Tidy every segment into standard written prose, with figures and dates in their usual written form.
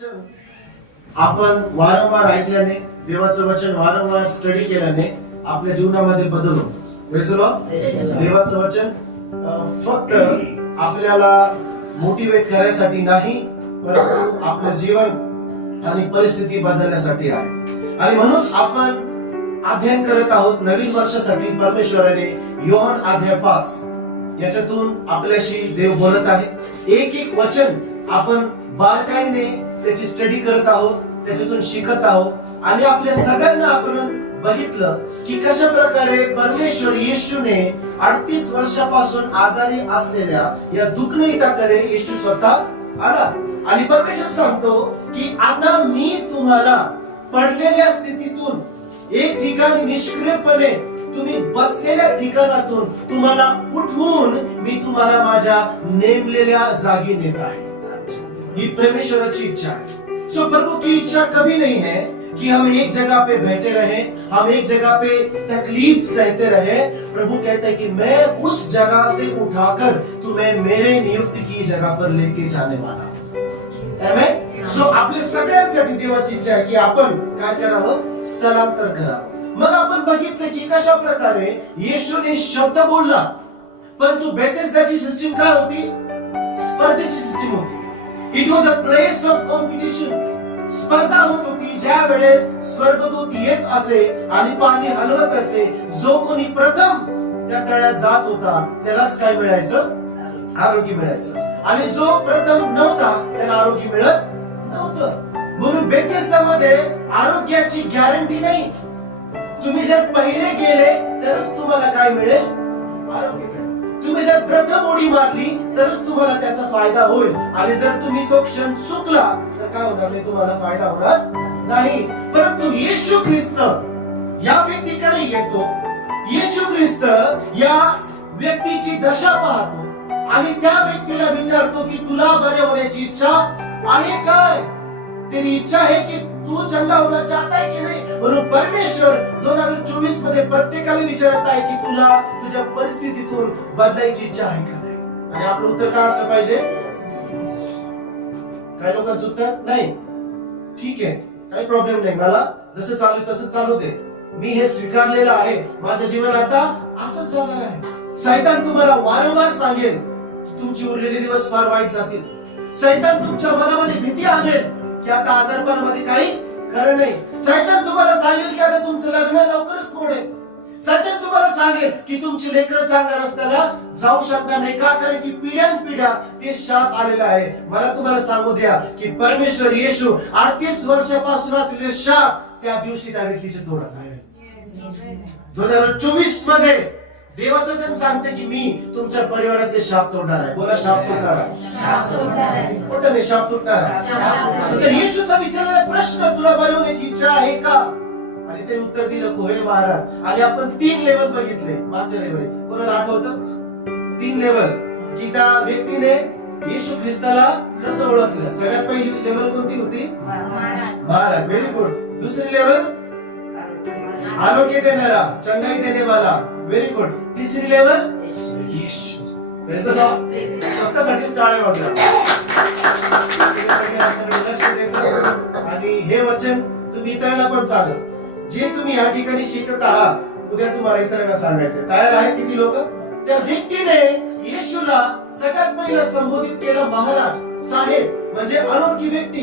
वचन आपण वारंवार ऐकल्याने, देवाचं वचन वारंवार स्टडी केल्याने आपल्या जीवनामध्ये बदल होतो. Praise the Lord. देवाचं वचन फक्त आपल्याला मोटिवेट करायसाठी नाही, परंतु आपलं जीवन आणि परिस्थिती बदलण्यासाठी आहे. आणि म्हणून आपण अध्ययन करत आहोत नवीन वर्षासाठी. परमेश्वराने योहान अध्याय 5 याच्यातून आपल्याशी देव बोलत आहे. एक एक वचन आपण बारकाईने त्याची स्टडी करत आहोत, त्याच्यातून शिकत आहोत. आणि आपल्या सगळ्यांना आपण बघितलं की कशा प्रकारे परमेश्वर येशूने 38 वर्षापासून आजारी असलेल्या या दुखणेताकडे येशू स्वतः आला. आणि परमेश्वर सांगतो की आता मी तुम्हाला पडलेल्या स्थितीतून, एक ठिकाणी निष्क्रियपणे तुम्ही बसलेल्या ठिकाणातून तुम्हाला उठवून मी तुम्हाला माझ्या नेमलेल्या जागी नेत आहे. ही परमेश्वराची इच्छा है. सो प्रभु की इच्छा कभी नहीं है कि हम एक जगह पे बैठे रहे, हम एक जगह पे तकलीफ सहते रहे. प्रभु कहता है कि मैं उस जगह से उठाकर तुम्हें मेरे नियुक्ति की जगह पर लेके जाने वाला हूं. आमेन. सो आपल्या सगळ्यांसाठी देवाची इच्छा आहे की आपण काय करावं, स्थलांतर करावं. मग आपण बघितलं की कशा प्रकारे येशूने शब्द बोलला, परंतु बेथेस्दाची सिस्टीम काय होती, स्पर्धेची सिस्टीम होती. It was a place of competition. स्पर्धा होत होती. ज्या वेळेस स्वर्गदूत येत असे आणि पाणी हलवत असे, जो कोणी प्रथम त्या तळ्यात जात होता त्यालाच काय मिळायचं, आरोग्य मिळायचं. आणि जो प्रथम नव्हता त्याला आरोग्य मिळत नव्हतं. म्हणून बेथेस्दामध्ये आरोग्याची गॅरंटी नाही. तुम्ही जर पहिले गेले तरच तुम्हाला काय मिळेल, आरोग्य मिळेल. तुम्ही जर प्रथम उडी मारली तरच तुम्हाला त्याचा फायदा होईल. आणि जर तुम्ही तो क्षण चुकला तर काय होणार नाही, तुम्हाला फायदा होणार नाही. परंतु येशू ख्रिस्त या व्यक्तीकडे येतो. येशू ख्रिस्त या व्यक्तीची दशा पाहतो आणि त्या व्यक्तीला विचारतो की तुला बरे होण्याची इच्छा आहे काय? तेरी इच्छा है कि तू चंगा होना चाहता है की नाही? म्हणून परमेश्वर 2024 मध्ये प्रत्येकाला विचारत आहे की तुला तुझ्या परिस्थितीतून बदलायची इच्छा आहे का नाही? आणि आपलं उत्तर काय असलं पाहिजे? काही लोकांचं उत्तर नाही, ठीक आहे, काही प्रॉब्लेम नाही, मला जसं चालू तसं चालू दे, मी हे स्वीकारलेलं आहे, माझं जीवन आता असंच जाणार आहे. सैतान तुम्हाला वारंवार सांगेल की तुमची उरलेले दिवस फार वाईट जातील. सैतान तुमच्या मनामध्ये भीती आणेल की आता आजारपणामध्ये काही खरं नाही. सैतान तुम्हाला सांगेल की आता तुमचं लग्न लवकरच मोडेल. सैतान तुम्हाला सांगेल की तुमची लेकरं चांगल्या रस्त्याला जाऊ शकणार नाही. का? कारण की पिढ्यानपिढ्या ते शाप आलेला आहे. मला तुम्हाला सांगू द्या की परमेश्वर येशू 38 वर्षापासून असलेले शाप त्या दिवशी त्या व्यक्तीचे तोडत आहे. 2024 मध्ये देवाचं वचन सांगते की मी तुमच्या परिवारातले शाप तोडणार आहे. बोला, शाप तोडणार आहे. मोठ्याने शाप तोडणार आहे. तर येशूचा विचारलेला प्रश्न, तुला बरे होण्याची इच्छा आहे का? आणि ते उत्तर दिलं, होय महाराज. आणि आपण 3 लेवल बघितले मागच्या लेवल. कोणाला आठवतं 3 लेवल की त्या व्यक्तीने येशू ख्रिस्ताला कसं ओळखलं? सगळ्यात पहिली लेवल कोणती होती? महाराज. Very good. दुसरी लेवल आरोग्य देणारा, चंगाई देणे वाला. Very good. तिसरी लेवल येशू. स्वतःसाठी टाळ्या वाजवा. आणि हे वचन तुम्ही इतरांना पण सांगा. जे तुम्ही या ठिकाणी शिकत आहात उद्या तुम्हाला इतरांना सांगायचं. तयार आहेत किती लोक? त्या व्यक्तीने येशूला सगळ्यात पहिला संबोधित केलं महाराज, साहेब, म्हणजे अनोळखी व्यक्ती.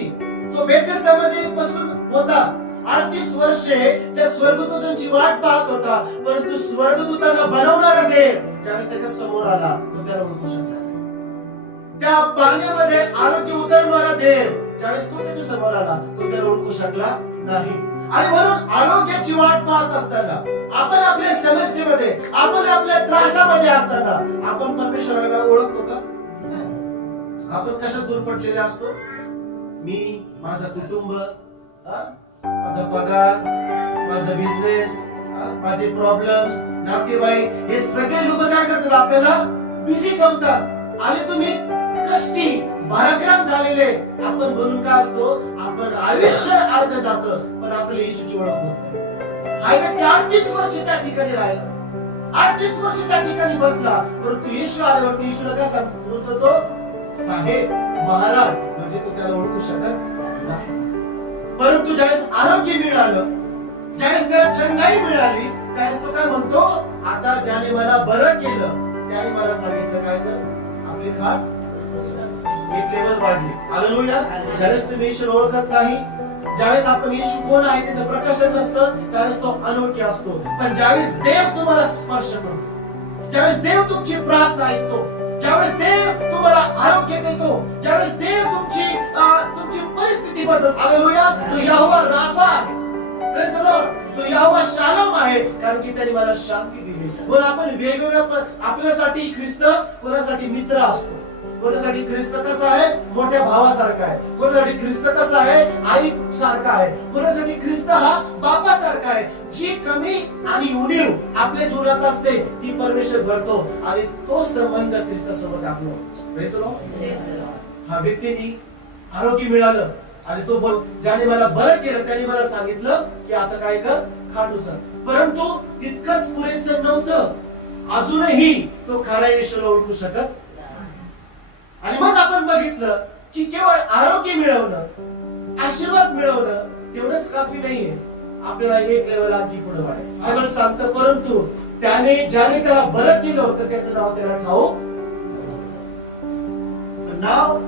तो बेथेस्दामध्ये बसून होता. 38 वर्षे त्या स्वर्गदूतांची वाट पाहत होता. परंतु स्वर्गदूताला बनवणारा देव ज्यावेळी त्याच्या समोर आला तो त्याला ओळखू शकला नाही. त्या पाण्यामध्ये आरोग्य उतरवणारा देव ज्यावेळेस तो त्याच्या समोर आला तो त्याला ओळखू शकला नाही. आणि म्हणून आरोग्याची वाट पाहत असताना, आपण आपल्या समस्येमध्ये, आपण आपल्या त्रासामध्ये असताना आपण परमेश्वराला ओळखतो का? आपण कशात दूर पडलेले असतो? मी, माझं कुटुंब, माझा पगार, माझा बिझनेस, माझे प्रॉब्लेम्स, नातेवाईक, हे सगळे लोक काय करतात? आपल्याला बिझी ठेवतात. आणि तुम्ही कष्टी भाराक्रांत झालेले आपण म्हणून काय असतो? आपण आयुष्य अर्ध जातं पण आपल्या येशूची ओळख होत नाही. हा व्यक्ती 38 वर्ष त्या ठिकाणी राहिला, 38 वर्ष त्या ठिकाणी बसला. परंतु येशू आल्यावरती येशूला काय सांगतो? तो साहेब, महाराज, म्हणजे तो त्याला ओळखू शकत परंतु ज्यावेळेस आरोग्य मिळालं, ज्यावेळेस त्याला चंगाई मिळाली, त्यावेळेस तो काय म्हणतो, आता ज्याने मला बरं केलं त्याने मला सांगितलं काय कर, आपली खाट एक लेवल वाढली. हालेलुया. ज्यावेळेस तुम्ही येशूला ओळखत नाही, ज्यावेळेस आपण येशू कोण आहे त्याचं प्रकाशन नसतं, त्यावेळेस तो अनोळखी असतो. पण ज्यावेळेस देव तुम्हाला स्पर्श करतो, ज्यावेळेस देव तुमची प्रार्थना ऐकतो, ज्यावेळेस देव तुम्हाला आरोग्य देतो, ज्यावेळेस देव तुमची परिस्थिती बदलतो, हालेलुया, तो यहोवा राफा, प्रेज द लॉर्ड, तो यहोवा शालोम आहे, कारण की त्याने मला शांती दिली. म्हणून आपण वेगवेगळ्या, आपल्यासाठी ख्रिस्त कोणासाठी मित्र असतो, कोणासाठी ख्रिस्त कसा आहे, मोठ्या भावासारखा आहे, कोणासाठी ख्रिस्त कसा आहे, आई सारखा आहे, कोणासाठी ख्रिस्त हा बापासारखा आहे. जी कमी आणि उणीव आपल्या जीवनात असते ती परमेश्वर भरतो आणि तो संबंध ख्रिस्तासोबत आपला. Praise the Lord. हा व्यक्तीने आरोग्य मिळालं आणि तो बोल, ज्याने मला बरं केलं त्याने मला सांगितलं की आता काय कर, खाट उचल. परंतु तितकंच पुरेसं नव्हतं, अजूनही तो खरा येशूला ओळखू शकत. आणि मग आपण बघितलं की केवळ आरोग्य मिळवणं, आशीर्वाद मिळवणं तेवढंच काफी नाहीये, आपल्याला एक लेवल आणखी पुढे वाढायचं. बायबल सांगतं, परंतु ज्याने त्याला बरं केलं होतं त्याचं नाव त्याला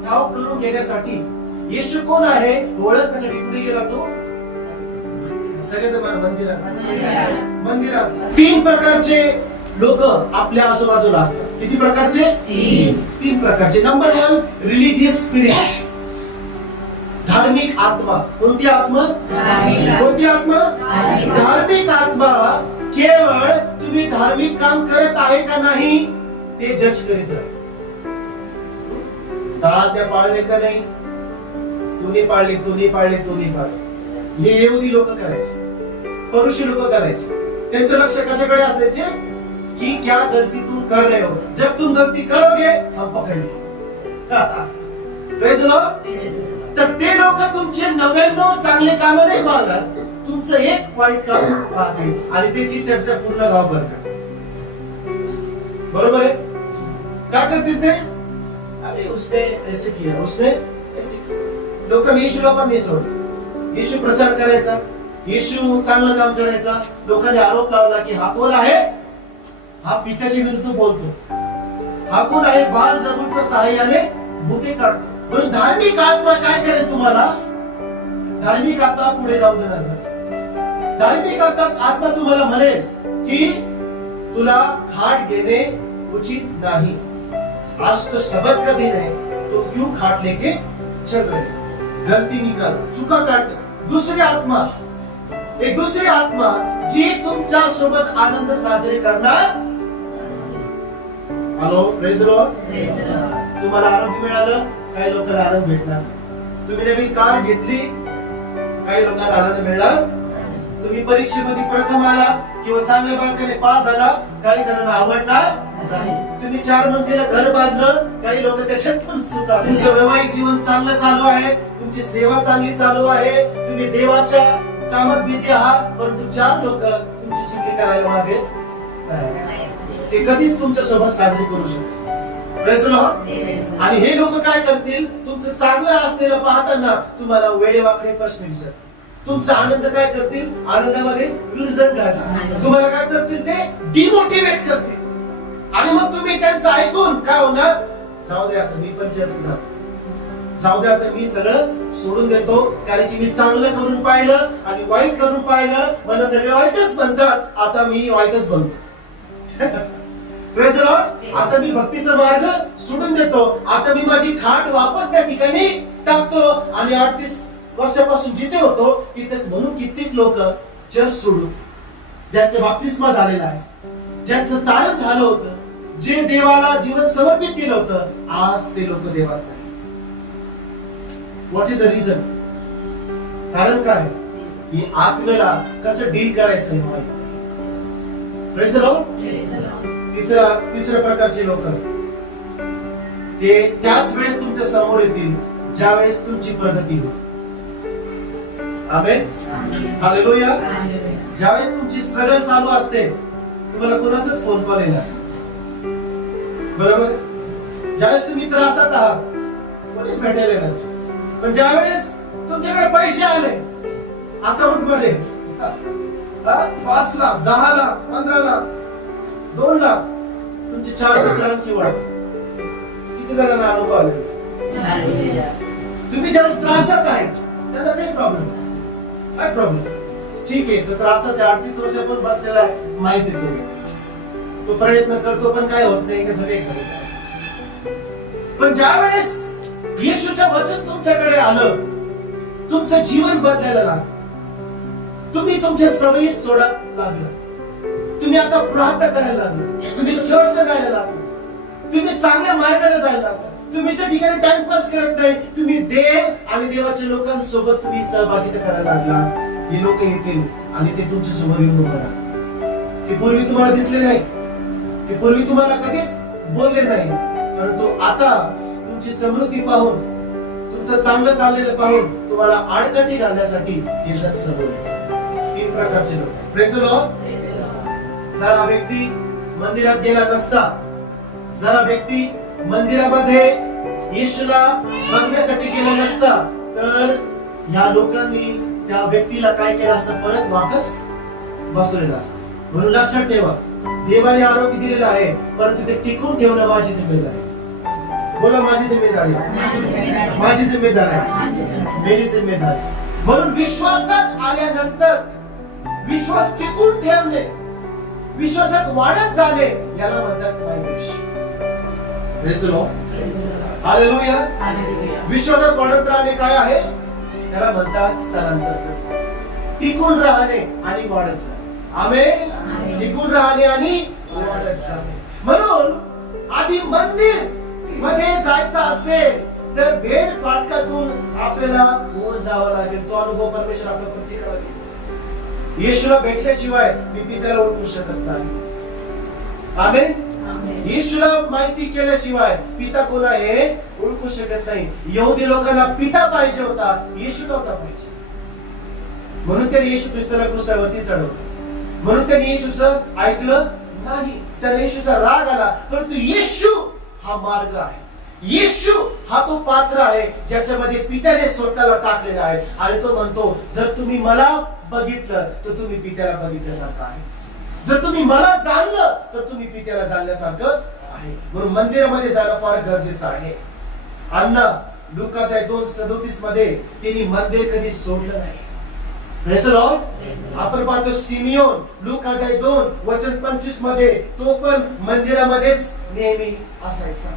ठाऊक करून घेण्यासाठी येशू कोण आहे ओळखण्यासाठी कुठे गेला तो, सगळेजण मंदिरात. 3 प्रकारचे लोक आपल्या आजूबाजूला असतात. किती प्रकारचे? 3 प्रकारचे. नंबर 1, रिलीजियस स्पिरिट, धार्मिक आत्मा. कोणती आत्मा? कोणती आत्मा? धार्मिक आत्मा. केवळ तुम्ही धार्मिक काम करत आहे का नाही ते जज करीत राहील. 10 पाळले का नाही, तुम्ही पाळले, तुम्ही पाळले, तुम्ही पाळले. हे यहुदी लोक करायचे, परुषी लोक करायचे. त्यांचं लक्ष कशाकडे असायचे कि क्या गलती तुम कर रहे हो, जब तुम गलती करोगे हम पकड़ेंगे. Praise the Lord. तर ते लोक तुमचे 99 चांगले काम नाही पाहणार, तुमचं एक वाईट काम पाहतील आणि त्याची चर्चा पूर्ण गावभर करतात. बरोबर आहे? काय करतील ते? अरे उसने ऐसे किया, उसने ऐसे किया. लोकांनी येशूला पण नाही सोडलं. येशू प्रचार करायचा, येशू चांगलं काम करायचा. लोकांनी आरोप लावला की हा कोण आहे, हा पित्याच्या विरुद्ध बोलतो, हा कोण आहे, बाल जबूलच्या सहाय्याने भूते काढतो. म्हणून धार्मिक आत्मा काय करेल तुम्हाला? धार्मिक आत्मा पुढे जाऊ देणार नाही. धार्मिक आत्मा तुम्हाला म्हणेल की तुला खाट घेणे उचित नहीं, आज तो सबत का दिन है, तो क्यों खाट लेके चल रहे, गलती निकाल, चुका काढ. दुसरी आत्मा, एक दुसरी आत्मा जी तुमच्या सोबत आनंद साजरे करणार. Hello, praise the Lord. तुम्हाला आरोग्य मिळालं, काही लोकांना आनंद भेटणार. तुम्ही नवीन कार घेतली, काही लोकांना आनंद मिळणार. तुम्ही परीक्षेमध्ये प्रथम आला किंवा चांगल्या मार्काने पास झाला, काही जणांना आवडणार नाही. तुम्ही 4 मंजिला घर बांधलं, काही लोक त्याच्यात पण सुद्धा. तुमचं वैवाहिक जीवन चांगलं चालू आहे, तुमची सेवा चांगली चालू आहे, तुम्ही देवाच्या कामात बिझी आहात, परंतु 4 लोक तुमची चुकी करायला मागे ते कधीच तुमच्या सोबत साजरी करू शकतात. Praise the Lord. आणि हे लोक काय करतील, तुमचं चांगलं असलेलं पाहताना तुम्हाला वेडेवाकडे प्रश्न विचारतील. तुमचा आनंद काय करतील, आनंदामध्ये विरजन घालतील. तुम्हाला काय करतील, ते डिमोटिवेट करतील. आणि मग तुम्ही त्यांचं ऐकून काय होणार, जाऊ दे आता मी पण चर्चा, जाऊ दे आता मी सगळं सोडून देतो, कारण की मी चांगलं करून पाहिलं आणि वाईट करून पाहिलं, मला सगळे वाईटच बनतात, आता मी वाईटच बनतो. Praise the Lord. आता मी भक्तीचा मार्ग सोडून देतो, आता मी माझी खाट वापस त्या ठिकाणी टाकतो आणि 38 वर्षापासून जिथे होतो तिथेच. म्हणून कित्येक लोक चर्च सोडून, ज्यांचा बाप्तिस्मा झालेला आहे, ज्यांचं तारण झालं होतं, जे देवाला जीवन समर्पित केलं होतं, आज ते लोक देवात नाही. What is the reason? कारण काय? की आत्म्याला कसं डील करायचं हे माहिती. Praise the Lord. तिसऱ्या प्रकारचे लोक ते त्याच वेळेस तुमच्या समोर येतील ज्या वेळेस तुमची प्रगती होईल. आमेन, हालेलुया. ज्यावेळेस तुमची स्ट्रगल चालू असते, तुम्हाला कोणाचाच फोन कॉल येणार, बरोबर? ज्यावेळेस तुम्ही त्रासात आहात, कोणीच भेटायला येणार. पण ज्यावेळेस तुमच्याकडे पैसे आले अकाउंट मध्ये 5 लाख 10 लाख 15 लाख 2 लाख, तुमचे 4 मित्रांची वाढ. किती जणांना अनुभव आले? तुम्ही ज्यावेळेस त्रासात आहे त्यांना काही प्रॉब्लेम, काय प्रॉब्लेम? ठीक आहे, तर त्रासात 38 वर्षापासून बसलेला आहे, माहिती आहे तुम्ही, तो प्रयत्न करतो पण काय होत नाही, सगळे करतो. पण ज्या वेळेस येशूचं वचन तुमच्याकडे आलं, तुमचं जीवन बदलायला लागलं, तुम्ही तुमच्या सवयी सोडत लागलं, तुम्ही आता प्रार्थना करायला लागले, तुम्ही चर्चला जायला लागले, तुम्ही चांगल्या मार्गाने जायला लागले, तुम्ही त्या ठिकाणी टाइमपास करत नाही, तुम्ही देव आणि देवाच्या लोकांसोबत तुम्ही सहभागिता करायला लागला. हे लोक येतील आणि ते तुमच्या समोर येऊन उभं राहतील. ते पूर्वी तुम्हाला दिसले नाही, ते पूर्वी तुम्हाला कधीच बोलले नाही, परंतु आता तुमची समृद्धी पाहून, तुमचं चांगलं चाललेलं पाहून तुम्हाला आडकाठी घालण्यासाठी हे जग समोर 3 प्रकारचे लोक. Praise the Lord. जरा व्यक्ती मंदिरात गेला नसता, जरा व्यक्ती मंदिरामध्ये येशूला बघण्यासाठी गेला नसता, तर या लोकांनी त्या व्यक्तीला काय केलं असतं? परत वापस बसवलेलं असतं. म्हणून लक्षात ठेवा, देवाने आरोग्य दिलेलं आहे, परंतु ते टिकून ठेवणं माझी जिम्मेदारी आहे. बोला, माझी जिम्मेदारी, माझी जिम्मेदारी आहे, मेरी जिम्मेदारी. म्हणून विश्वासात आल्यानंतर विश्वास टिकून ठेवणे, विश्वासात वाढत जाणे, याला म्हणतात मायदेश. Praise the Lord. हालेलुया. विश्वासात वाढत राहणे काय आहे? त्याला म्हणतात स्थलांतर. टिकून राहणे आणि वाढत जाणे. आमेन. टिकून राहणे आणि वाढत जाणे. म्हणून आधी मंदिर मध्ये जायचं असेल तर भेट फाटकातून आपल्याला होऊन जावं लागेल. तो अनुभव परमेश्वर आपल्या प्रत्येकाला देईल. येशूला भेटल्याशिवाय मी पित्याला ओळखू शकत नाही. आमेन. येशूला माहिती केल्याशिवाय पिता कोण आहे ओळखू शकत नाही. यहुदी लोकांना पिता पाहिजे होता, येशू नव्हता पाहिजे. म्हणून त्यांनी येशू ख्रिस्ताला क्रूसावरती चढवलं. म्हणून त्यांनी येशूचं ऐकलं नाही, त्यांना येशूचा राग आला. परंतु येशू हा मार्ग आहे, येशू हा तो पात्र आहे ज्याच्यामध्ये पित्याने स्वतःला टाकलेला आहे. आणि तो म्हणतो, जर तुम्ही मला बघितलं तर तुम्ही पित्याला बघितल्यासारखं आहे, जर तुम्ही मला जाणलं तर तुम्ही पित्याला जाणल्यासारखं आहे. म्हणून मंदिरामध्ये जाणं फार गरजेचं आहे. अण्णा लूका 2:37 मध्ये त्यांनी मंदिर कधी सोडलं नाही. Praise the Lord. आपण पाहतो सिमियोन लूका 2:25 मध्ये तो पण मंदिरामध्येच नेहमी असायचा.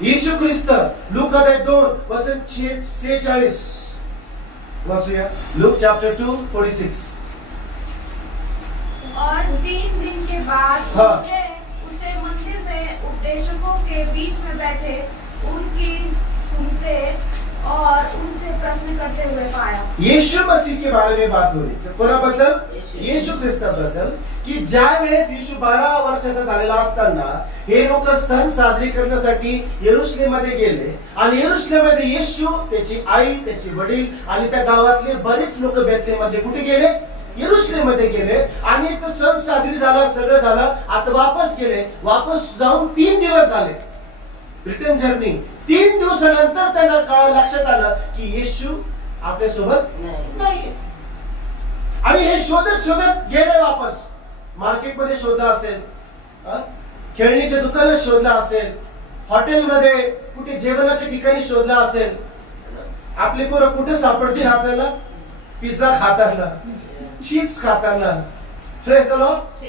येशू ख्रिस्त लूका 2:46 वाचूया. Look chapter 2:46. और 3 दिन के बाद उसे मंदिर में उपदेशकों के बीच में बैठे उनकी सुनते और उनसे प्रश्न करते हुए पाया. यीशु मसीह के बारे में बात हो रही. कोणाबद्दल? येशू ख्रिस्ताबद्दल. की ज्या वेळेस येशू 12 वर्षाचा झालेला असताना हे लोक सण साजरे करण्यासाठी यरुशलेम मध्ये गेले. आणि यरुशलेम मध्ये येशू, त्याची आई, त्याचे वडील आणि त्या गावातले बरेच लोक बेथलेहेम मध्ये कुठे गेले? यरुशलेम मध्ये गेले. आणि तो सण साजरी झाला, सगळं झालं. आता वापस गेले. वापस जाऊन 3 दिवस झाले. Return journey. 3 दिवसानंतर त्यांना लक्षात आलं की येशू आपल्या सोबत नाही. आणि हे शोधत शोधत गेले वापस. मार्केटमध्ये शोधला असेल, खेळणीच्या दुकानात शोधला असेल, हॉटेलमध्ये कुठे जेवणाच्या ठिकाणी शोधला असेल. आपले पोरं कुठे सापडतील आपल्याला? पिझ्झा खाताना, चिप्स खाताना, प्रेज द लॉर्ड,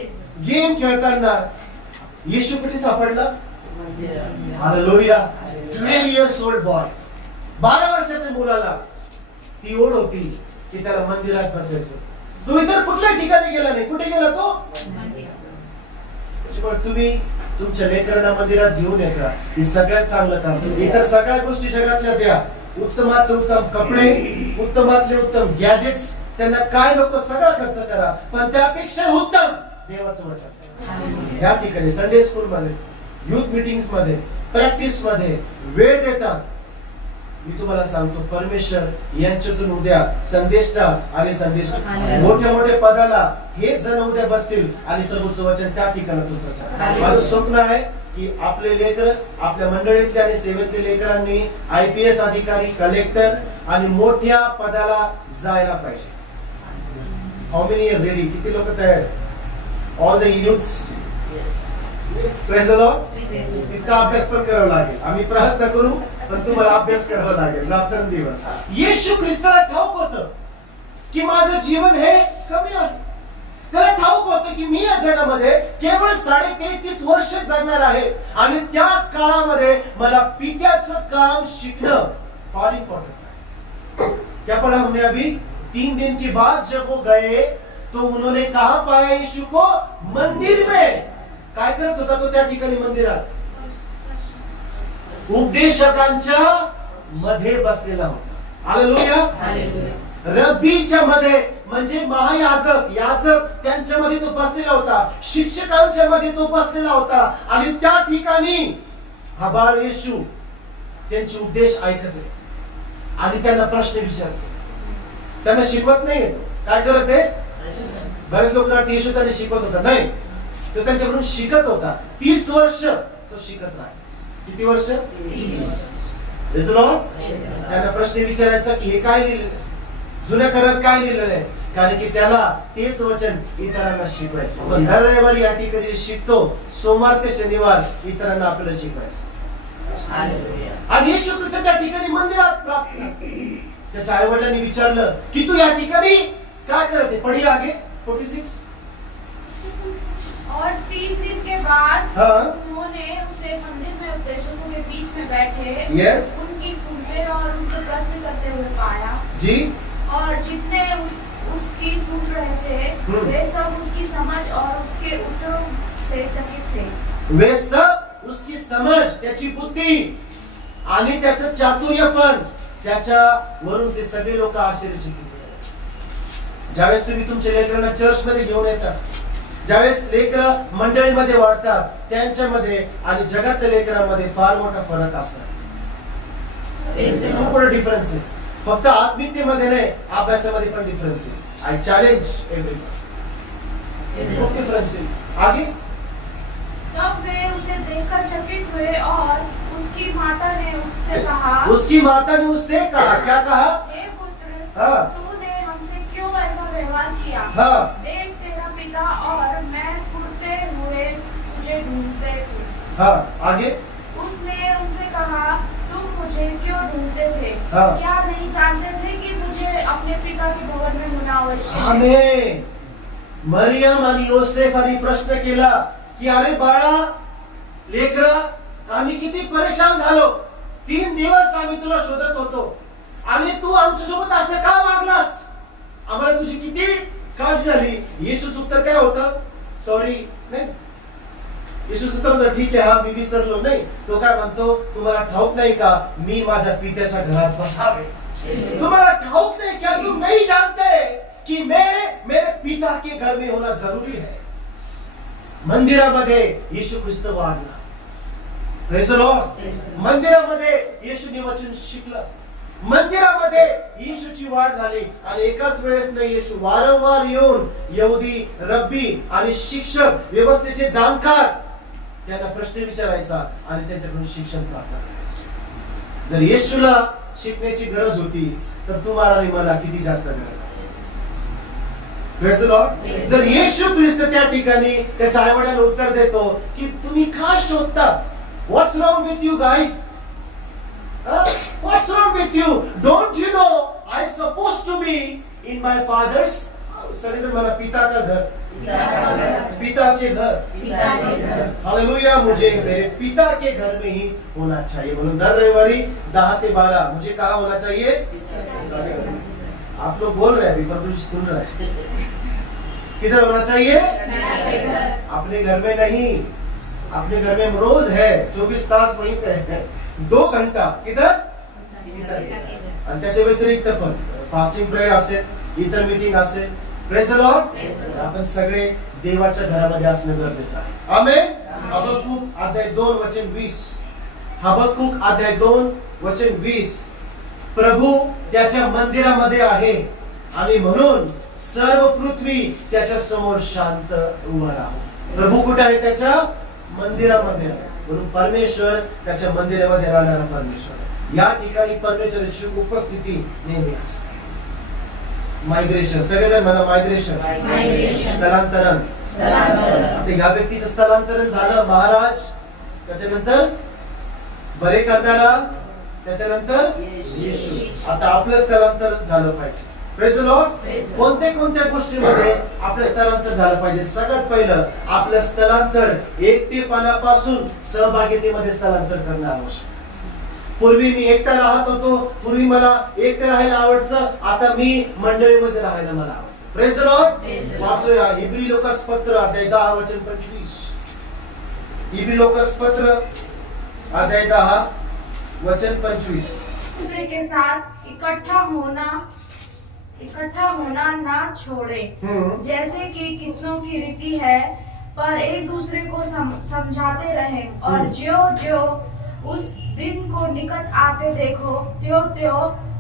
गेम खेळताना. येशू कुठे सापडला? हालेलुया. 12 years old boy, 12 वर्षाच्या मुलाला ती ओढ होती की त्याला मंदिरात बसायचं. तो इतर कुठल्या ठिकाणी गेला नाही. कुठे गेला तो? तुम्ही तुमच्या लेकरांना मंदिरात घेऊन येता, हे सगळ्यात चांगलं काम. इतर सगळ्या गोष्टी जगातल्या द्या, उत्तमातले उत्तम कपडे, उत्तमातले उत्तम गॅजेट्स, त्यांना काय नको सगळं खर्च करा, पण त्यापेक्षा उत्तम देवाचं वचन. या ठिकाणी संडे स्कूल मध्ये, युथ मीटिंग्स मध्ये, प्रॅक्टिस मध्ये वेळ देता. मी तुम्हाला सांगतो, परमेश्वर यांच्यातून उद्या संदेष्टा आणि संदेष्टा मोठ्या मोठ्या पदाला हे जण उद्या बसतील आणि प्रभूचं वचन त्या ठिकाणी तुमचं. माझं स्वप्न आहे की आपले लेकर, आपल्या मंडळीतल्या आणि सेवेतल्या लेकरांनी IPS अधिकारी, कलेक्टर आणि मोठ्या पदाला जायला पाहिजे. How many are ready? किती लोक तयार? All the youths. Praise the Lord. इतका अभ्यास पण करावा लागेल. आम्ही प्रयत्न करू, पण तुम्हाला अभ्यास करावा लागेल रात्रंदिवस. येशू ख्रिस्ताला ठाऊक होतं की माझं जीवन हे कमी आहे. त्याला ठाऊक होतं की मी या जगामध्ये केवळ 33.5 वर्ष जगणार आहे आणि त्या काळामध्ये मला पित्याचं काम शिकणं फार इम्पॉर्टंट है. क्या पढ़ा हमने अभी? 3 दिन के बाद जब वो गए तो उन्होंने कहा पाया यीशु को मंदिर में. काय करत होता तो त्या ठिकाणी मंदिरात? उपदेशकांच्या मध्ये बसलेला होता. हालेलुया. रब्बीच्या मध्ये म्हणजे महायाजक, याजक त्यांच्यामध्ये तो बसलेला होता. शिक्षकांच्या मध्ये तो बसलेला होता आणि त्या ठिकाणी हा बाळ येशू त्यांचे उपदेश ऐकत आहे आणि त्यांना प्रश्न विचारतो. त्यांना शिकवत नाही येतो. काय करत आहे? बरेच लोक येशू त्यांना शिकवत होता. नाही, तो त्यांच्याकडून शिकत होता. 30 वर्ष तो शिकत आहे. किती वर्ष? 30. त्यांना प्रश्न विचारायचा की हे काय लिहिलेलं, जुन्या करारात काय लिहिलेलं आहे, कारण की त्याला तेच वचन इतरांना शिकवायचं. पण दर रविवारी या ठिकाणी शिकतो, सोमवार ते शनिवार इतरांना आपल्याला शिकवायचं. आणि येशू ख्रिस्त त्या ठिकाणी मंदिरात प्राप्त झाला. त्याच्या आई वडिलांनी विचारलं की तू या ठिकाणी काय करत आहे? पढी आगे 46. और 3 दिन के बाद हाँ। उन्होंने उसे मंदिर में उपदेशकों के बीच में बैठे Yes। उनकी सुनते और उनसे प्रश्न करते हुए पाया जी। और जितने उसकी सुन रहे थे वे सब उसकी समझ और उसके उत्तरों से चकित थे. वे सब उसकी समझ, त्याची बुद्धी आणि त्याचं चातुर्य पण त्याच्या वरून ते सगळे लोक आश्चर्यचकित होते. ज्यावेळेस तुम्ही तुमच्या लेकरांना चर्च मध्ये घेऊन येतात, ज्यावेळेस लेकरं मंडळीमध्ये वाढतात, त्यांच्यामध्ये आणि जगाच्या लेकरांमध्ये फार मोठा फरक असतो. खूप मोठा डिफरन्स आहे. फक्त आत्मिकतेमध्ये नाही, अभ्यासामध्ये पण डिफरन्स आहे. I challenge everyone. खूप डिफरन्स आहे. आगे तब वे उसे देखकर चकित हुए और उसकी माता ने उससे कहा, उसकी माता ने उससे कहा, क्या कहा? हे पुत्र, हाँ। तूने हमसे क्यों ऐसा व्यवहार किया? हाँ। देख तेरा पिता और मैं घूरते हुए तुझे ढूंढते थे. हाँ, आगे उसने उनसे कहा, तुम मुझे क्यों ढूंढते थे? हाँ। क्या नहीं जानते थे कि मुझे अपने पिता के भवन में होना आवश्यक है? आमेन. मरियम आणि योसेफानी प्रश्न केला की अरे बाळा, लेकरा, आम्ही किती परेशान झालो. 3 दिवस आम्ही तुला शोधत होतो आणि तू आमच्यासोबत असं का वागलास? आम्हाला तुझी किती काळजी झाली. येशूचं उत्तर काय होतं? सॉरी नाही. येशूचं उत्तर होतं ठीक आहे, हा मी विसरलो नाही. तो काय म्हणतो, तुम्हाला ठाऊक नाही का मी माझ्या पित्याच्या घरात बसावे? तुम्हाला ठाऊक नाही क्या? तुम नहीं जानते कि मैं मेरे पिता के घर में होना जरूरी है. मंदिरामध्ये येशू ख्रिस्त वाढला. Praise the Lord. मंदिरामध्ये येशूने वचन शिकलं. मंदिरामध्ये येशूची वाढ झाली आणि एकाच वेळेस नाही, येशू वारंवार येऊन यहुदी, रब्बी आणि शिक्षक, व्यवस्थेचे जाणकार त्यांना प्रश्न विचारायचा आणि त्यांच्याकडून शिक्षण प्राप्त करायचं. जर येशूला शिकण्याची गरज होती तर तुम्हाला आणि मला किती जास्त गरज आहे. Praise the Lord. जर येशू ख्रिस्त त्या ठिकाणी त्याच्या आई वडिलांना उत्तर देतो की तुम्ही का शोधता? What's wrong with you guys? What's wrong with you? Don't you know I supposed to be in my father's house? सगळेजण मला पिता का घर, पिताचे घर. हालेलुया. मुझे मेरे पिता के घर में ही होना चाहिए. म्हणून दर रविवारी 10 ते 12 मुझे कहाँ होना चाहिए? आप लोग बोल रहे हैं अभी, पर कुछ सुन रहे हैं. किधर होना चाहिए? अपने घर में नहीं. अपने घर में रोज है, 24 तास वहीं पे है. 2 घंटा किधर? आणि त्याच्या व्यतिरिक्त पण फास्टिंग प्रेयर असेल, इतर मीटिंग असेल. Praise the Lord. आपण सगळे देवाच्या घरामध्ये असणं गरजेचं आहे. आमेन. हबक्कूक अध्याय 2 वचन 20. हबक्कूक अध्याय 2 वचन 20. प्रभू त्याच्या मंदिरामध्ये आहे आणि म्हणून सर्व पृथ्वी त्याच्या समोर शांत उभा राहो. प्रभू कुठे आहे? त्याच्या मंदिरामध्ये आहे. म्हणून परमेश्वर त्याच्या मंदिरामध्ये राहणारा परमेश्वर. या ठिकाणी परमेश्वराची उपस्थिती नेहमी असते. मायग्रेशन, सगळेजण म्हणा मायग्रेशन, स्थलांतरण. आता या व्यक्तीचं स्थलांतरण झालं महाराज, त्याच्यानंतर बरे करणारा, त्याच्यानंतर येशू. आता आपलं स्थलांतर झालं पाहिजे. Praise the Lord. कोणत्या गोष्टीमध्ये आपलं स्थलांतर झालं पाहिजे? सगळ्यात पहिलं आपलं स्थलांतर एकटेपणापासून सहभागितेमध्ये स्थलांतर करणं आवश्यक. पूर्वी मी एकटा राहत होतो, पूर्वी मला एकटं राहायला आवडतं, आता मी मंडळीमध्ये राहायला मला आवडतं. Praise the Lord. वाचूया इब्री लोकास पत्र अध्याय 10 वचन 25. इब्री लोकास पत्र अध्याय 10 वचन 25. दूसरे के साथ इकट्ठा होना ना छोड़े, जैसे कि कितनों की रीति है, पर एक दूसरे को समझाते रहें, और ज्यो ज्यो उस दिन को निकट आते देखो, त्यो त्यो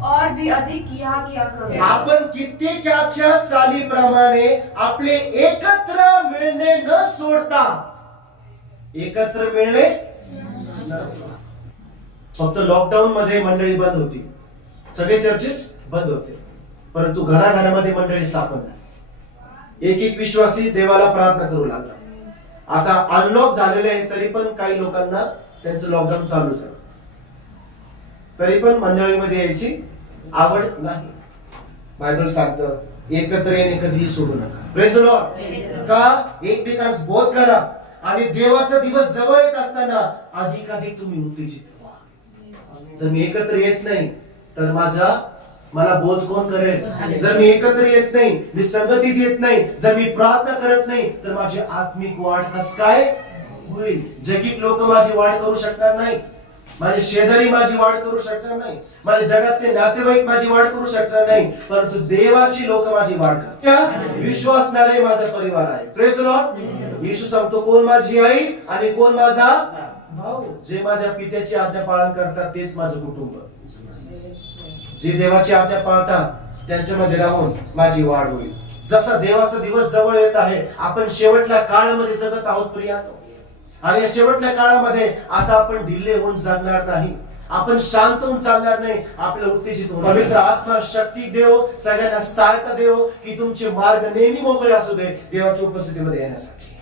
और भी अधिक किया करो. आपण कित्येकाच्या चालीप्रमाणे आपले एकत्र मिळणे न सोडता, एकत्र मिळणे न सोडता. फक्त लॉकडाऊन मध्ये मंडळी बंद होती, सगळे चर्चेस बंद होते, परंतु घराघरामध्ये मंडळी स्थापन झाली. एक विश्वासी देवाला प्रार्थना करू लागला. आता अनलॉक झालेले आहे, तरी पण काही लोकांना त्यांचं लॉकडाऊन चालू झालं, तरी पण मंडळीमध्ये यायची आवड नाही. बायबल सांगतं एकत्र येणे कधीही सोडू नका. Praise the Lord. का? एकमेकांस बोध करा आणि देवाचा दिवस जवळ येत असताना अधिकाधिक तुम्ही उत्तेजित व्हा. जर मी एकत्र येत नाही तर मला बोध कोण करेल? जर मी एकत्र येत नाही, मी संगतीत येत नाही, जर मी प्रार्थना करत नाही, तर माझी आत्मिक वाढ कस काय होईल? जगित लोक माझी वाढ करू शकणार नाही, माझे शेजारी माझी वाढ करू शकणार नाही, माझे जगातले नातेवाईक माझी वाढ करू शकणार नाही, परंतु देवाची लोक माझी वाढ करतात. विश्वासणारे माझा परिवार आहे. Praise the Lord. येशू सांगतो कोण माझी आई आणि कोण माझा भाऊ? जे माझ्या पित्याची आज्ञा पालन करतात तेच माझं कुटुंब. जे देवाची आज्ञा पाळतात त्यांच्यामध्ये राहून माझी वाढ होईल. जसा देवाचा दिवस जवळ येत आहे, आपण शेवटच्या काळामध्ये जगत आहोत प्रियानो, आणि या शेवटच्या काळामध्ये आता आपण ढिल्ले होऊन जगणार नाही, आपण शांत होऊन चालणार नाही, आपलं उत्तेजित होऊन. पवित्र आत्मा शक्ती देव, सगळ्यांना सार्थ देव की तुमचे मार्ग नेहमी मोकळे असू दे देवाच्या उपस्थितीमध्ये येण्यासाठी.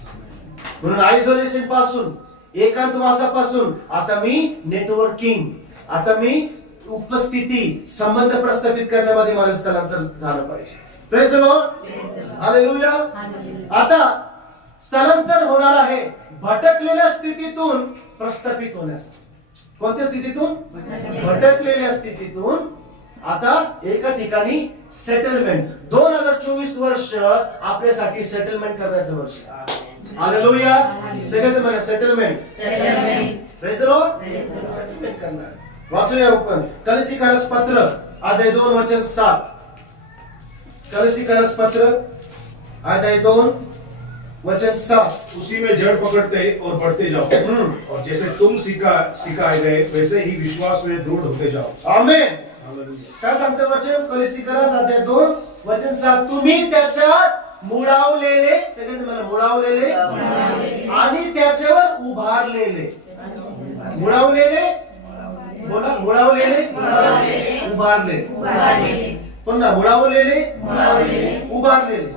म्हणून आयसोलेशन पासून, एकांतवासापासून आता मी नेटवर्किंग, आता मी उपस्थिती, संबंध प्रस्थापित करण्यामध्ये माझं स्थलांतर झालं पाहिजे. Praise the Lord. हालेलुया. आता स्थलांतर होणार आहे भटकलेल्या स्थितीतून प्रस्थापित होण्यासाठी. कोणत्या स्थितीतून? भटकलेल्या स्थितीतून आता एका ठिकाणी सेटलमेंट. 2024 वर्ष आपल्यासाठी सेटलमेंट करण्याचं वर्ष. हालेलुया. सगळ्यात मला settlement. Praise the Lord. Settlement करणार. वाचूया आपण कलसीकरस पत्र अध्याय 2 वचन 7. कलसीकरस पत्र अध्याय 2 वचन 7. उसी में जड़ पकड़ते और बढ़ते जाओ, और जैसे तुम सिखाए गए वैसे ही विश्वास में दृढ़ होते जाओ. आमेन. हालेलुया. काय सांगतं वचन? कलसीकरस अध्याय 2 वचन 7. तुम्ही त्याच्यात मुळावलेले, सगळेजण मला मुळावलेले आणि त्याच्यावर उभारलेले. मुळावलेले, बोला मुळावलेले, उभारले. पुन्हा मुळावलेले, उभारलेले.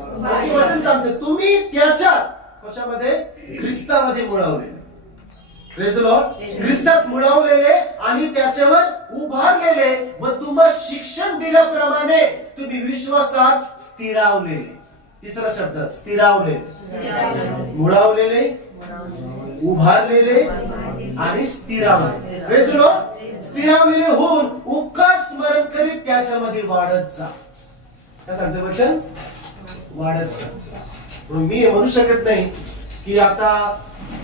वचन सांगते तुम्ही त्याच्यात, कशामध्ये? ख्रिस्तामध्ये मुळावलेले. Praise the Lord. ख्रिस्तात मुळावलेले आणि त्याच्यावर उभारलेले, व तुम्हाला शिक्षण दिल्याप्रमाणे तुम्ही विश्वासात स्थिरावलेले. तिसरा शब्द स्थिरावले. मुळावलेले, उभारलेले आणि स्थिरावले. Praise the Lord. स्थिरावलेले होऊन उपकार स्मरण करीत त्याच्यामध्ये वाढत जा. काय सांगते वचन? वाढत जा. मी म्हणू शकत नाही की आता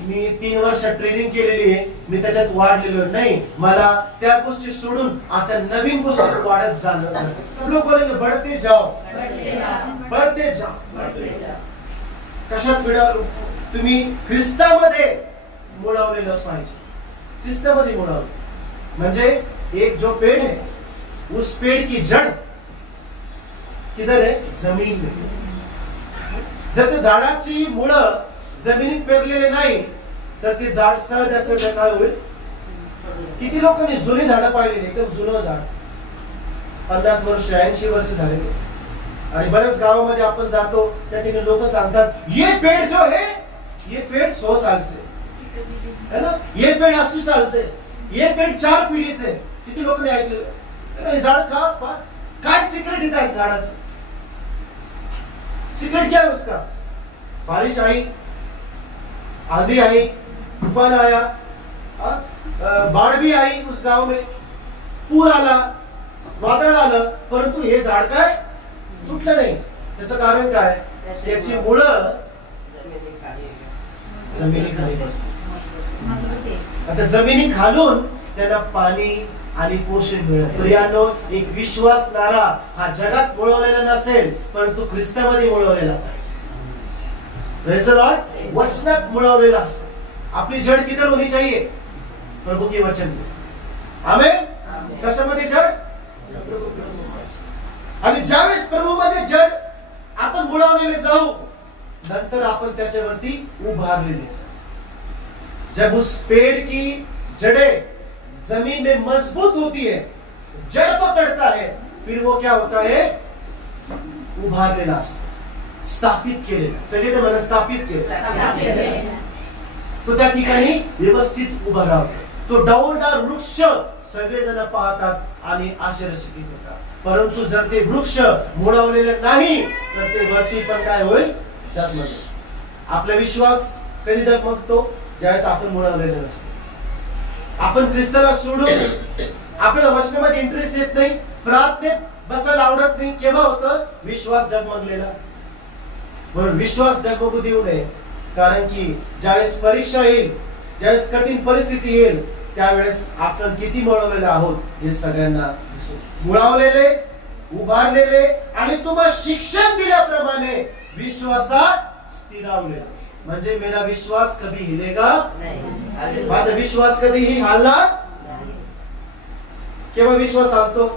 मी 3 वर्ष ट्रेनिंग केलेली आहे, मी त्याच्यात वाढलेलो नाही, मला त्या गोष्टी सोडून आता नवीन गोष्टी वाढत जाणं. सब लोग बोलेंगे बढ़ते जाओ, बढ़ते जाओ. कशात मिळाल? तुम्ही ख्रिस्तामध्ये मुळावलेलं पाहिजे. ख्रिस्तामध्ये मुळावलं म्हणजे एक जो पेड़ है, उस पेड़ की जड़ किधर है? जमीन में. जर त्या झाडाची मुळं जमिनीत पेरलेले नाही तर ते झाड सहज असं काय होईल. किती लोकांनी जुनी झाडं पाहिलेली, एकदम जुनं झाड 50 वर्ष 80 वर्ष झालेले. आणि बऱ्याच गावामध्ये आपण जातो त्या ठिकाणी लोक सांगतात ये पेड़ जो है ये पेड़ 100 साल से है ना, ये पेड़ 80 साल से, ये पेड़ 4 पीढ़ी से. किती लोकांनी ऐकलेलं. हे झाड का काय सिक्रेट येत आहे झाडाचं. सीक्रेट क्या है उसका. बारिश आई, आंधी आई, तूफान आया, बाढ़ भी आई उस गाव में, पूर आला, वादळ आलं, परंतु हे झाड काय तुटलं नाही. त्याचं कारण काय. त्याची मुळं जमिनीखाली बसली. आता जमिनी खालून त्यांना पाणी आणि पोषण मिळत. स्त्रियांनो, एक विश्वासणारा हा जगात मुळवलेला नसेल, परंतु ख्रिस्तामध्ये मुळवलेला आहे. Praise the Lord. वचनात मुळवलेला असतो. आपली जड़ किधर होनी चाहिए. प्रभु के वचन में. आमेन. कशामध्ये जड़. आणि ज्यावेळेस प्रभूमध्ये जड़ आपण मुळवलेले जाऊ, नंतर आपण त्याच्यावरती उभारलेले जाऊ. जब उस पेड़ की जड़ें जमीन में मजबूत होती है, जड़ पकड़ता है, फिर वो क्या होता है उभारलेला असतो. स्थापित केलेला. सगळे मन स्थापित केले. तो त्या ठिकाणी व्यवस्थित उभा राहतो. तो डौलदार वृक्ष सगळेजण पाहतात आणि आश्चर्यचकित होतात. परंतु जर ते वृक्ष मुळवलेले नाही तर ते वरती पण काय होईल डगमगेल. आपला विश्वास कधी डगमगतो. ज्यावेळेस आपण मुळवलेले नसतो. आपण ख्रिस्ताला सोडून आपल्याला वचनामध्ये इंटरेस्ट येत नाही, प्रार्थनेत बसायला आवडत नाही. केव्हा होतं विश्वास डगमगलेला. म्हणून विश्वास डगमगू देऊ नये. कारण की ज्यावेळेस परीक्षा येईल, ज्यावेळेस कठीण परिस्थिती येईल, त्यावेळेस आपण किती मुळवलेले आहोत हे सगळ्यांना दिसेल. मुळवलेले, उभारलेले आणि तुम्हाला शिक्षण दिल्याप्रमाणे विश्वासात स्थिरावलेले. म्हणजे मेरा विश्वास कभी हिलेगा नहीं. माझा विश्वास कधीही हलणार. केवळ विश्वास हलतो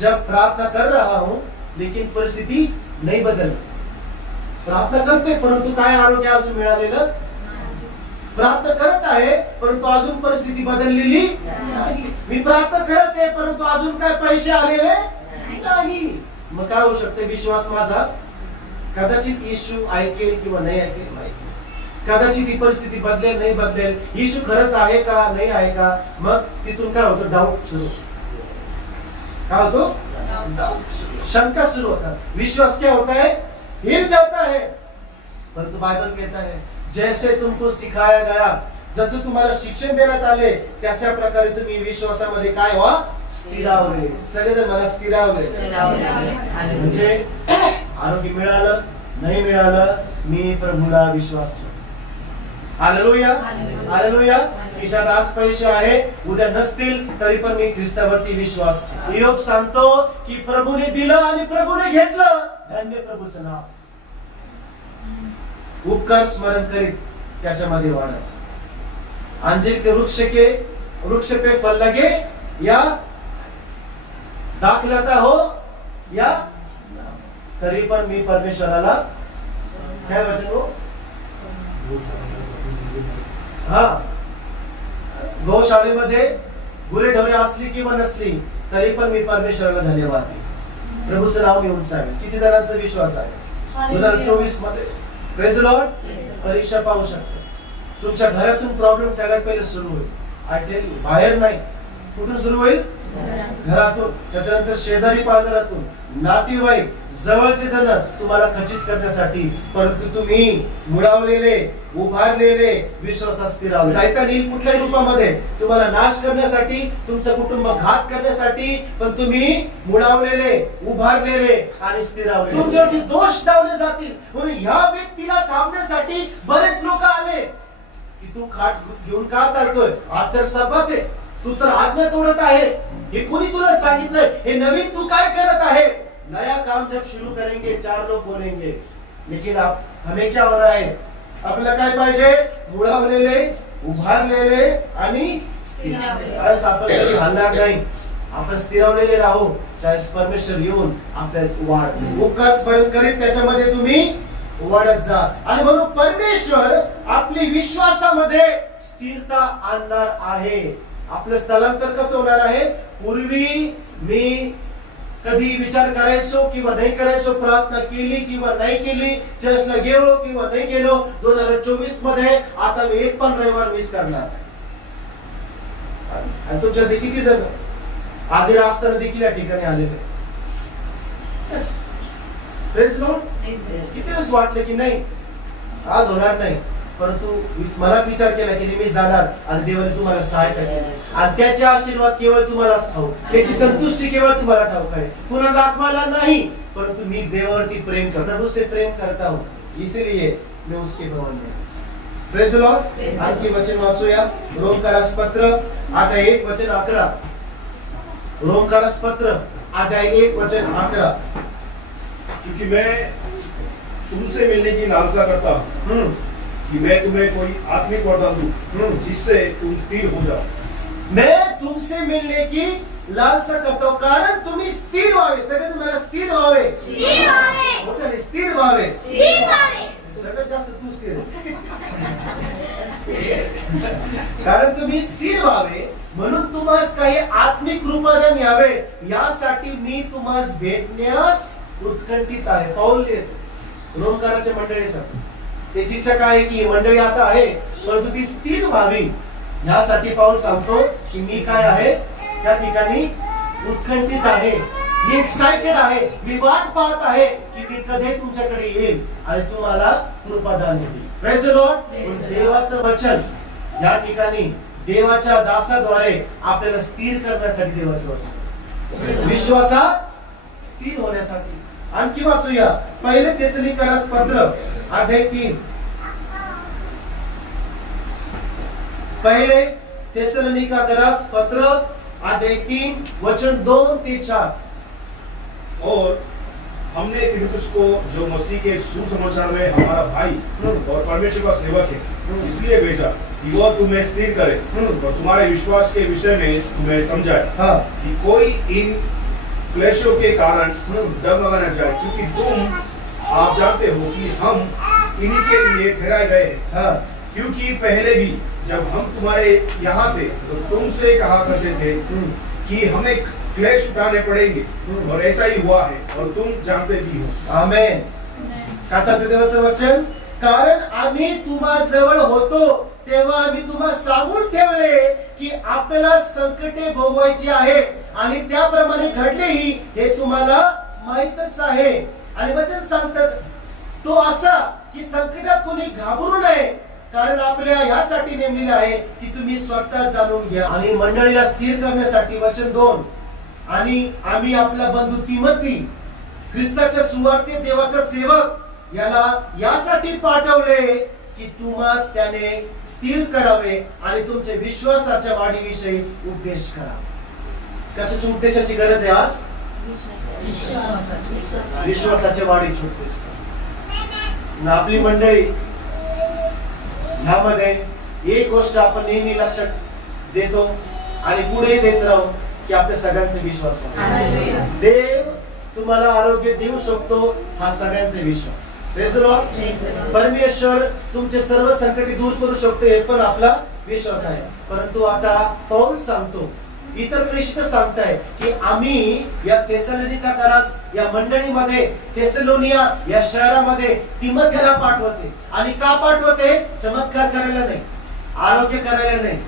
जब प्रार्थना कर रहा हूं लेकिन परिस्थिती नहीं बदल. प्रार्थना करते परंतु काय आरोग्य अजून मिळालेलं. प्रार्थना करत आहे परंतु अजून परिस्थिती बदललेली नाही. मी प्रार्थना करत आहे परंतु अजून काय पैसे आलेले नाही. मग काय होऊ शकते. विश्वास माझा कदाचित येशू ऐकेल किंवा नाही ऐकेल माहिती. कदाचित ही परिस्थिती बदलेल नाही बदलेल. येशू खरंच आहे का नाही आहे का. मग तिथून काय होतं डाऊट सुरू. काय होतो शंका सुरू होता. विश्वास क्या होता है हिल जाता है. परंतु बाइबल कहता है जैसे तुमको सिखाया गया, जसं तुम्हाला शिक्षण देण्यात आले त्याच्या प्रकारे तुम्ही विश्वासामध्ये काय व्हा स्थिरावले. सगळेजण मला स्थिरावले. म्हणजे आरोग्य मिळालं नाही मिळालं मी प्रभूला विश्वास ठेवतो. Hallelujah hallelujah. खिशात आज पैसे आहे उद्या नसतील तरी पण मी ख्रिस्तावरती विश्वास ठेवतो. इयोब सांगतो की प्रभूने दिलं आणि प्रभूने घेतलं. धन्य प्रभूचं नाव. उपकार स्मरण करीत त्याच्यामध्ये वाढायचं. अंजीर के वृक्ष पे फल लगे या दाखलता हो या तरी पण मी परमेश्वराला काय वचन हो. हा गौशाळेमध्ये गुरे ढोरे असली किंवा नसली तरी पण मी परमेश्वराला धन्यवाद देईन. प्रभूचं नाव घेऊन सांगेन. किती जणांचा विश्वास आहे. 2024 मध्ये प्रेज लॉर्ड. परीक्षा पाहू शकता. तुमच्या घरातून प्रॉब्लेम सगळ्यात पहिले सुरू होईल. I tell you. बाहेर नाही. कुठून सुरू होईल घरातून. त्याच्यानंतर शेजारी पाजारातून, नातेवाईक, जवळचे जण तुम्हाला खचित करण्यासाठी. परंतु तुम्ही मुळावलेले, उभारलेले, विश्वासात स्थिरावले. सैतान येईल कुठल्याही रूपामध्ये तुम्हाला नाश करण्यासाठी, तुमचं कुटुंब घात करण्यासाठी. पण तुम्ही मुळावलेले, उभारलेले आणि स्थिरावले. तुमच्यावरती दोष लावले जातील. म्हणून ह्या व्यक्तीला थांबण्यासाठी बरेच लोक आले की तू खाट घेऊन का चालतोय. आज तर सब्बात आहे. तू तर आज्ञा तोडत आहे. हे कोणी तुला सांगितलंय. हे नवीन तू काय करत आहे. नया काम जब शुरू करेंगे 4 लोग बोलेंगे. लेकिन हमें क्या होना है. आपल्याला काय पाहिजे. मुळावलेले, उभारलेले आणि स्थिरावलेले. आपण कधी हलणार नाही. आपण स्थिरावलेले राहू. त्यावेळेस परमेश्वर येऊन आपल्याला वाढ उपकार स्मरण करीत त्याच्यामध्ये तुम्ही वाढत जा. आणि म्हणून परमेश्वर आपली विश्वासामध्ये स्थिरता आणणार आहे. आपलं स्थलांतर कसं होणार आहे? पूर्वी मी कधी विचार करायचो किंवा नाही करायचो, प्रार्थना केली किंवा नाही केली, चर्चला गेलो किंवा नाही गेलो, 2024 मध्ये आता मी एक पण रविवार मिस करणार. आणि तुमच्या किती जण हाजीर असताना देखील या ठिकाणी आलेले? Yes. Praise Lord. किती वेळेस वाटलं की नाही आज होणार नाही, परंतु मला विचार केला की मी जाणार आणि देवाने तुम्हाला सहायता केली आणि त्याचे आशीर्वाद केवळ तुम्हालाच ठाऊक, त्याची संतुष्टी केवळ तुम्हाला ठाऊक आहे, पुन्हा दाखवायला नाही. परंतु मी देवावरती प्रेम करता, प्रभु से प्रेम करता हूँ, इसलिए मैं उसके भवन में. Praise the Lord. आणखी वचन वाचूया. रोमकारास पत्र अध्याय 1 वचन 11. रोमकारास पत्र अध्याय 1 वचन 11. क्योंकि मैं तुमसे मिलने की लालसा करता हूँ कि मैं तुम्हें कोई आत्मिक वरदान दूं जिससे तुम स्थिर हो जाओ. मैं तुमसे मिलने की लालसा करता हूँ कारण तुम्ही स्थिर व्हावे. सगळ्यात मला स्थिर व्हावे, मोठ्याने स्थिर व्हावे. सगळ्यात जास्त तू स्थिर कारण तुम्ही स्थिर व्हावे म्हणून तुम्हास काही आत्मिक रूपादान यावे यासाठी मी तुम्हास भेटण्यास उत्कंठित आहे. पाऊल देत रोमकाराच्या मंडळीसाठी त्याची इच्छा काय की मंडळी आता आहे परंतु ती स्थिर व्हावी यासाठी पाऊल सांगतो की मी काय आहे त्या ठिकाणी उत्कंठित आहे, मी एक्साइटेड आहे, मी वाट पाहत आहे की मी कधी तुमच्याकडे येईल आणि तुम्हाला कृपादान देईल. Praise the Lord. देवाचं वचन या ठिकाणी देवाच्या दासाद्वारे आपल्याला स्थिर करण्यासाठी देवाचं वचन, विश्वासात स्थिर होण्यासाठी. आणखी वाचूया. पहिले तेसलोनिकरास पत्र अध्याय 3. पहिले तेसलोनिकरास पत्र अध्याय 3 वचन 2 ते 4. और हमने तीमुथियुस को जो मसीह के सुसमाचार में हमारा भाई और परमेश्वर का सेवक है इसलिए भेजा कि वह तुम्हें स्थिर करे और तुम्हारे विश्वास के विषय में तुम्हें समझाए कि कोई इन क्लेशों के कारण डगमगा न जाए, क्योंकि आप जानते हो कि हम इन्हीं के लिए ठहराए गए हैं. क्योंकि पहले भी जब हम तुम्हारे यहाँ थे तो तुमसे कहा करते थे कि हमें क्लेश उठाने पडेंगे और ऐसा ही हुआ है और तुम जानते भी हो. आमेन. काय सांगते देवाचं वचन? कारण आम्ही तुम्हा जवळ होतो तेव्हा आम्ही तुम्हाला सांगून ठेवले की आपल्याला संकटे भोगवायची आहे आणि त्याप्रमाणे घडलेही हे तुम्हाला माहीतच आहे. आणि वचन सांगतात तो असा की संकटात कोणी घाबरू नये कारण आपल्या यासाठी नेमलेले आहे की तुम्ही स्वतः जाणून घ्या. आणि मंडळीला स्थिर करण्यासाठी वचन 2. आणि आम्ही आपला बंधू तिमोथी ख्रिस्ताच्या सुवार्ते देवाचा सेवक याला यासाठी पाठवले की तुम्हास त्याने स्थिर करावे आणि तुमच्या विश्वासाच्या वाढीविषयी उपदेश करावा. कशाच्या उपदेशाची गरज आहे आज? विश्वासाच्या वाढीची उपदेश. आपली मंडळी ह्यामध्ये एक गोष्ट आपण नेहमी लक्षात देतो आणि पुढे देत राहू की आपल्या सगळ्यांचा विश्वास आहे. देव तुम्हाला आरोग्य देऊ शकतो हा सगळ्यांचा विश्वास. परमेश्वर तुमचे सर्व संकटे दूर करू शकतो हे पण आपला विश्वास आहे. परंतु आता पौल सांगतो, इतर प्रेषित सांगताय की आम्ही या तेसलोनिकरास या मंडळीमध्ये तेसलोनिया या शहरामध्ये तिमोथेला पाठवते. आणि का पाठवते? चमत्कार करायला नाही, आरोग्य करायला नाही,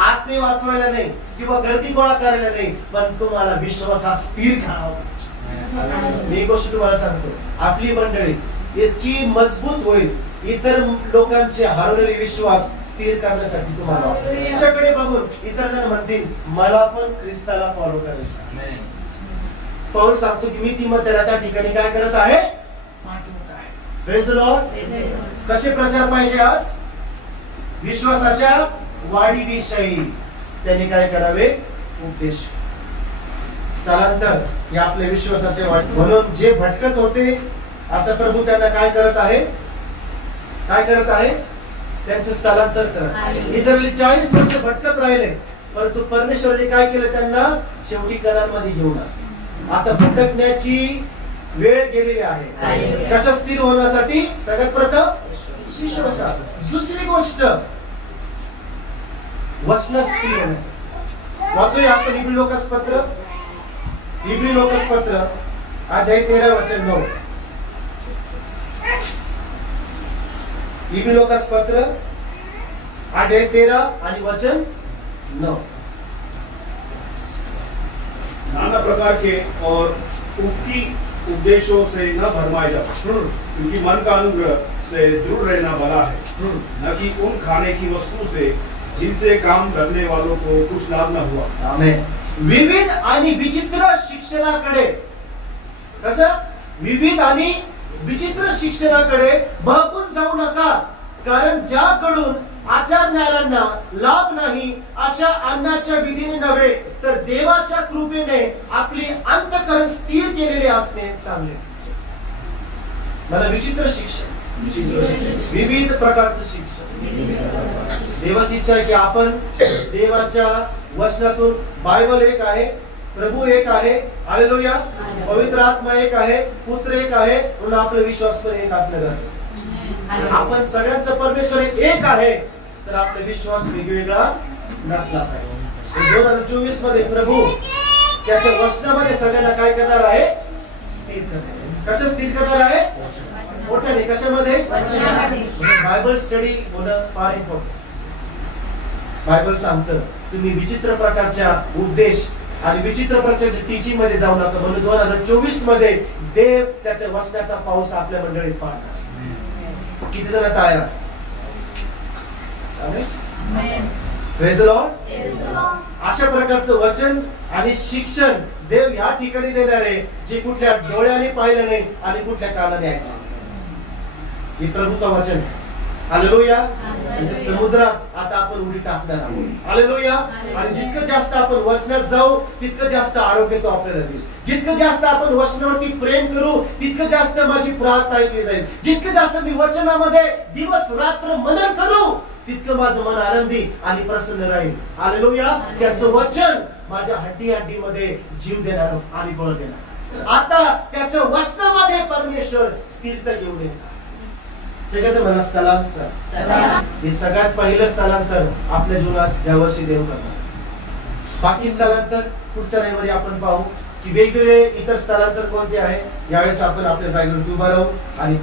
आत्मे वाचवायला नाही किंवा गर्दी गोळा करायला नाही, पण तुम्हाला विश्वासात स्थिर करावं. मी गोष्ट तुम्हाला सांगतो, आपली मंडळी इतकी मजबूत होईल इतर लोकांचे हरवलेले विश्वास स्थिर करण्यासाठी. तुम्हाला तुमच्याकडे बघून इतर जण म्हणतील मला पण ख्रिस्ताला फॉलो करायचं. पौल सांगतो की मी तिमोथेला त्या ठिकाणी काय करत आहे? पाठवत आहे. Praise the Lord. कसे प्रचार पाहिजे आज? विश्वासाच्या वाढीविषयी त्यांनी काय करावे? उपदेश. स्थलांतर हे आपल्या विश्वासाच्या वाढ. म्हणून जे भटकत होते आता प्रभू त्यांना काय करत आहे? काय करत आहे? त्यांचे स्थलांतर करत. इस्रायली 40 वर्ष भटकत राहिले परंतु परमेश्वराने काय केलं? त्यांना शेवटी कनानमध्ये घेऊन आले. आता भटकण्याची वेळ गेलेली आहे. कशा स्थिर होण्यासाठी? सगळ्यात प्रथम विश्वासात. दुसरी गोष्ट वचनात स्थिर होण्यासाठी. वाचूया आपण इब्री लोकासपत्र, इब्री लोकासपत्र अध्याय 13 वचन 9. इब्री लोकासपत्र अध्याय 13 आणि वचन 9. नाना प्रकार के और उफकी उपदेशों से न भरमाए जाओ, क्योंकि मन का अनुग्रह से दूर रहना भला है, न कि उन खाने की वस्तु से जिनसे काम करने वालों को कुछ लाभ न हुआ. आमेन. विविध आणि विचित्र शिक्षणाकडे, कसं विविध आणि विचित्र शिक्षणाकडे बहकून जाऊ नका, कारण ज्याकडून आचारणाऱ्यांना लाभ नाही अशा अन्नाच्या विधीने नव्हे तर देवाच्या कृपेने आपली अंतःकरण स्थिर केलेले असणे चांगले. मला विचित्र शिक्षण, विविध प्रकारचं शिक्षण. देवाची इच्छा आहे की आपण देवाच्या वचनातून, बायबल एक आहे, प्रभू एक आहे, हालेलुया, पवित्र आत्मा एक आहे, पुत्र एक आहे, म्हणून आपला विश्वास पण एक असणं गरजेचं. आपण सगळ्यांचा परमेश्वर एक आहे, तर आपला विश्वास वेगवेगळा नसला पाहिजे. 2024 मध्ये प्रभू त्याच्या वचनामध्ये सगळ्यांना काय करणार आहे? स्थिर करणार. कसं स्थिर करणार आहे? मोठ्याने. कशामध्ये? बायबल स्टडी होणं फार इम्पॉर्टंट. बायबल सांगतं तुम्ही विचित्र प्रकारच्या उपदेश आणि विचित्र प्रकारच्या टीचिंग मध्ये जाऊ नका, म्हणून 2024 मध्ये देव त्याच्या वचनाचा पाऊस आपल्या मंडळीत पाडणार. किती जण तयार? Praise the Lord. अशा प्रकारचं वचन आणि शिक्षण देव या ठिकाणी देणार आहे, जे कुठल्या डोळ्याने पाहिलं नाही आणि कुठल्या कानाने ऐकलं. हे प्रभूचं वचन आहे. हालेलुया. आणि समुद्रात आता आपण उडी टाकणार आहोत. हालेलुया. आणि जितकं जास्त आपण वचनात जाऊ तितकं जास्त आरोग्य तो आपल्याला देईल. जितकं जास्त आपण वचनावरती प्रेम करू तितकं जास्त माझी प्रार्थना ऐकली जाईल. जितकं जास्त मी वचनामध्ये दिवस रात्र मनन करू तितकं माझं मन आनंदी आणि प्रसन्न राहील. हालेलुया. त्याचं वचन माझ्या हड्डी हड्डीमध्ये जीव देणार आणि बळ देणार. आता त्याच्या वचनामध्ये परमेश्वर स्थिरता घेऊन येणार. सगळ्यात मला स्थलांतर, हे सगळ्यात पहिलं स्थलांतर आपल्या जीवनात यावर्षी देव करणार. बाकी स्थलांतर पुढच्या रविवारी आपण पाहू की वेगवेगळे इतर स्थलांतर कोणते आहे. यावेळेस आपण आपल्या जागेवर उभा राहू आणि